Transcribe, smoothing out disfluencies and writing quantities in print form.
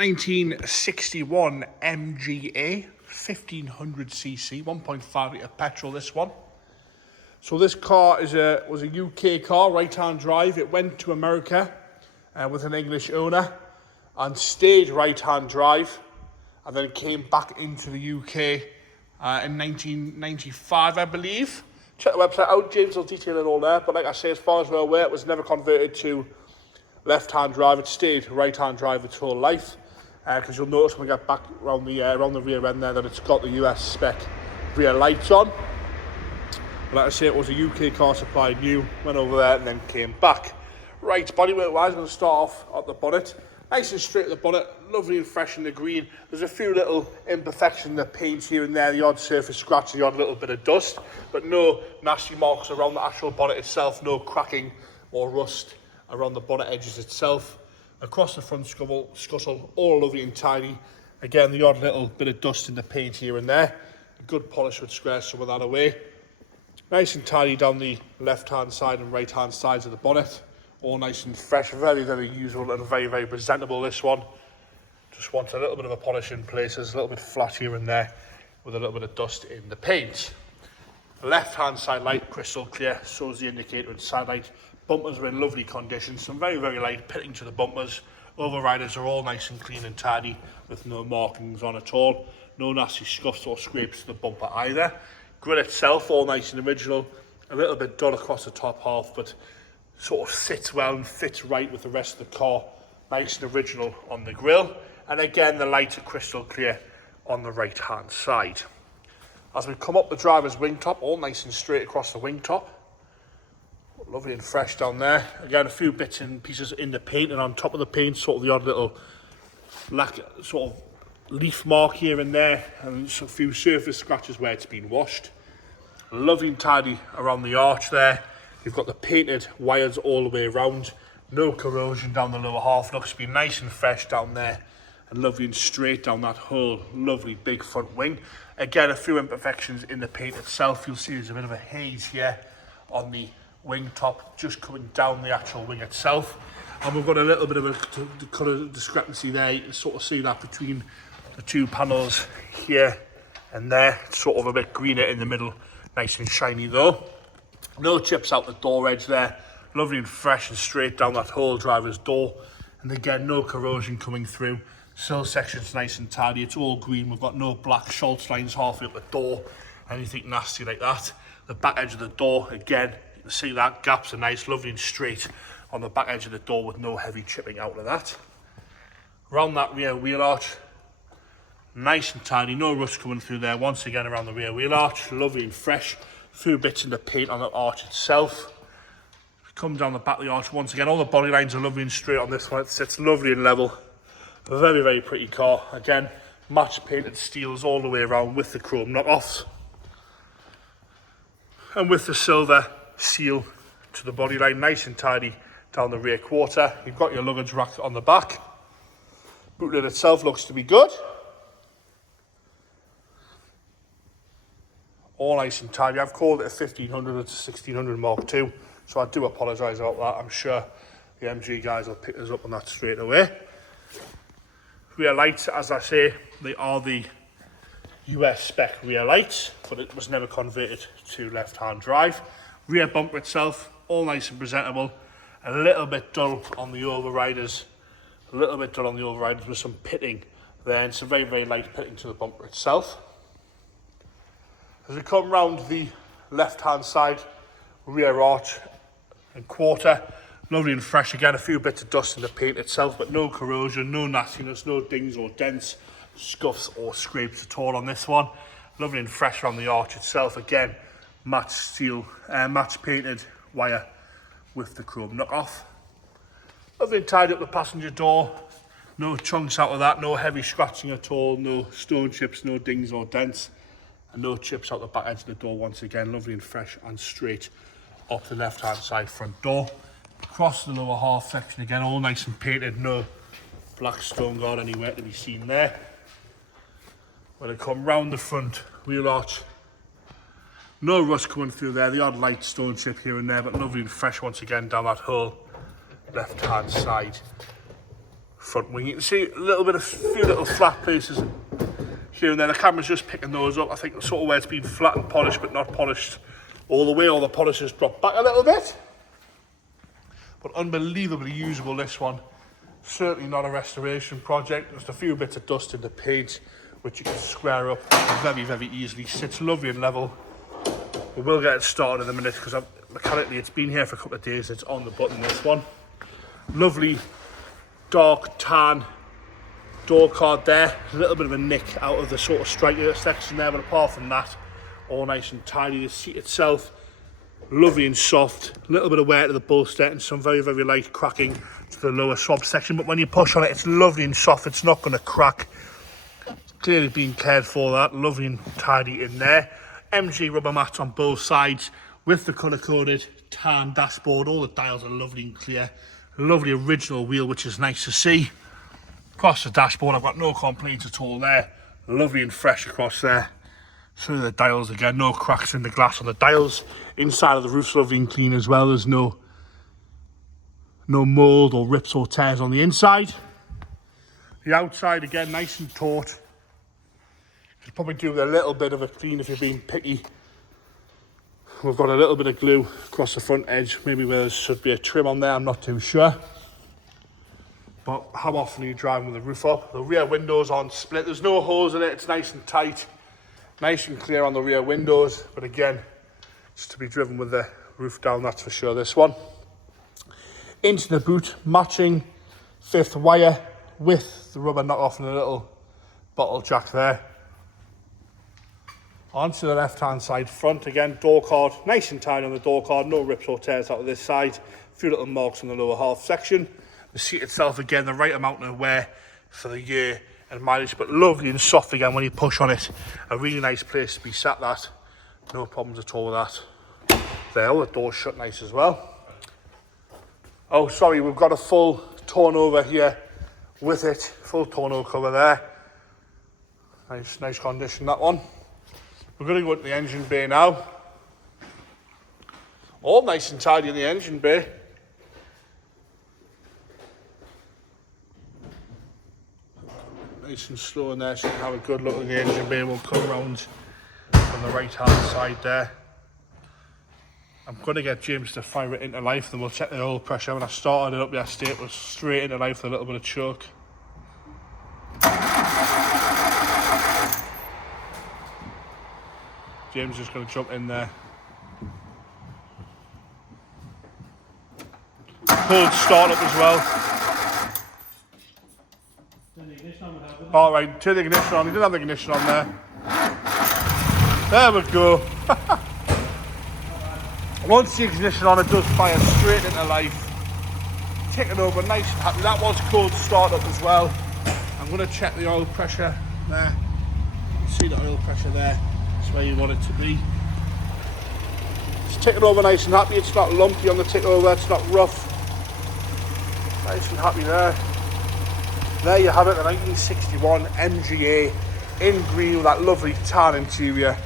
1961 MGA 1500cc 1.5 litre petrol. This one. So this car was a UK car, right-hand drive. It went to America with an English owner and stayed right-hand drive, and then came back into the UK in 1995, I believe. Check the website out, James will detail it all there. But like I say, as far as we're aware, it was never converted to left-hand drive. It stayed right-hand drive its whole life. Because you'll notice when we get back around the rear end there that it's got the US spec rear lights on. But like I say, it was a UK car supplied new, went over there and then came back. Right, bodywork wise, I'm going to start off at the bonnet. Nice and straight at the bonnet, lovely and fresh in the green. There's a few little imperfections in the paint here and there, the odd surface scratch, the odd little bit of dust, but no nasty marks around the actual bonnet itself, no cracking or rust around the bonnet edges itself. Across the front scuttle, all lovely and tidy. Again, the odd little bit of dust in the paint here and there. A good polish would square some of that away. Nice and tidy down the left-hand side and right-hand sides of the bonnet. All nice and fresh, very, very usable and very, very presentable, this one. Just wants a little bit of a polish in places, a little bit flat here and there, with a little bit of dust in the paint. The left-hand side light, crystal clear, so is the indicator and side light. Bumpers are in lovely condition, some very, very light pitting to the bumpers. Overriders are all nice and clean and tidy, with no markings on at all. No nasty scuffs or scrapes to the bumper either. Grille itself, all nice and original. A little bit dull across the top half, but sort of sits well and fits right with the rest of the car. Nice and original on the grille. And again, the lights are crystal clear on the right-hand side. As we come up the driver's wing top, all nice and straight across the wing top. Lovely and fresh down there. Again, a few bits and pieces in the paint, and on top of the paint, sort of the odd little sort of leaf mark here and there, and a few surface scratches where it's been washed. Lovely and tidy around the arch there. You've got the painted wires all the way around. No corrosion down the lower half. Looks to be nice and fresh down there, and lovely and straight down that whole lovely big front wing. Again, a few imperfections in the paint itself. You'll see there's a bit of a haze here on the wing top, just coming down the actual wing itself, and we've got a little bit of a colour discrepancy there. You can sort of see that between the two panels here and there. It's sort of a bit greener in the middle, nice and shiny though. No chips out the door edge there, lovely and fresh and straight down that whole driver's door, and again, no corrosion coming through. Sill section's nice and tidy, it's all green. We've got no black Schultz lines halfway up the door, anything nasty like that. The back edge of the door, again, you can see that gaps are nice, lovely and straight on the back edge of the door with no heavy chipping out of that. Around that rear wheel arch, nice and tidy, no rust coming through there. Once again, around the rear wheel arch, lovely and fresh. A few bits in the paint on the arch itself. Come down the back of the arch once again, all the body lines are lovely and straight on this one. It sits lovely and level. A very, very pretty car. Again, match painted steels all the way around with the chrome knockoffs. And with the silver seal to the body line, nice and tidy down the rear quarter. You've got your luggage rack on the back. Boot lid itself looks to be good. All nice and tidy. I've called it a 1500, it's a 1600 Mark II, so I do apologise about that. I'm sure the MG guys will pick us up on that straight away. Rear lights, as I say, they are the US spec rear lights, but it was never converted to left-hand drive. Rear bumper itself, all nice and presentable. A little bit dull on the overriders. With some pitting there, and some very, very light pitting to the bumper itself. As we come round the left-hand side, rear arch and quarter, lovely and fresh. Again, a few bits of dust in the paint itself, but no corrosion, no nastiness, no dings or dents, scuffs or scrapes at all on this one. Lovely and fresh around the arch itself. Again, matte steel, matte painted wire with the chrome knockoff. Lovely and tidy up the passenger door. No chunks out of that, no heavy scratching at all, no stone chips, no dings or dents, and no chips out the back edge of the door. Once again, lovely and fresh and straight up the left-hand side front door. Across the lower half section again, all nice and painted, no black stone guard anywhere to be seen there. When I come round the front wheel arch, no rust coming through there, the odd light stone chip here and there, but lovely and fresh once again down that whole left-hand side front wing. You can see a little bit of few little flat places here and there. The camera's just picking those up. I think the sort of where it's been flat and polished but not polished all the way, or the polish has dropped back a little bit. But unbelievably usable, this one. Certainly not a restoration project. Just a few bits of dust in the paint, which you can square up very, very easily. Sits lovely and level. We will get it started in a minute because mechanically it's been here for a couple of days. It's on the button, this one. Lovely dark tan door card there. A little bit of a nick out of the sort of striker section there, but apart from that, all nice and tidy. The seat itself, lovely and soft. A little bit of wear to the bolster and some very, very light cracking to the lower swab section. But when you push on it, it's lovely and soft. It's not going to crack. It's clearly being cared for, that. Lovely and tidy in there. MG rubber mats on both sides with the colour-coded tan dashboard. All the dials are lovely and clear. Lovely original wheel, which is nice to see. Across the dashboard, I've got no complaints at all there. Lovely and fresh across there. Through the dials again, no cracks in the glass on the dials. Inside of the roof's lovely and clean as well. There's no mould or rips or tears on the inside. The outside again, nice and taut. Could probably do with a little bit of a clean if you're being picky. We've got a little bit of glue across the front edge, maybe where there should be a trim on there, I'm not too sure. But how often are you driving with the roof up? The rear windows aren't split, there's no holes in it, it's nice and tight. Nice and clear on the rear windows, but again, it's to be driven with the roof down, that's for sure, this one. Into the boot, matching fifth wire with the rubber knock-off and a little bottle jack there. Onto the left-hand side front, again, door card, nice and tight on the door card, no rips or tears out of this side. A few little marks on the lower half section. The seat itself, again, the right amount of wear for the year and mileage, but lovely and soft again when you push on it. A really nice place to be sat, that. No problems at all with that. There, all the doors shut nice as well. Oh, sorry, we've got a full tonneau here with it. Full tonneau cover there. Nice condition, that one. We're going to go into the engine bay now. All nice and tidy in the engine bay. Nice and slow in there, so you can have a good look at the engine bay. We'll come round from the right hand side there. I'm going to get James to fire it into life, then we'll check the oil pressure. When I started it up yesterday, it was straight into life with a little bit of choke. James is just going to jump in there. Cold start up as well. All right, turn the ignition on. He didn't have the ignition on there. There we go. Once the ignition on, it does fire straight into life. Ticking over, nice and happy. That was cold start up as well. I'm going to check the oil pressure there. You can see the oil pressure there. That's where you want it to be. It's ticking over nice and happy. It's not lumpy on the tick over. It's not rough. Nice and happy there. There you have it, the 1961 MGA in green with that lovely tan interior.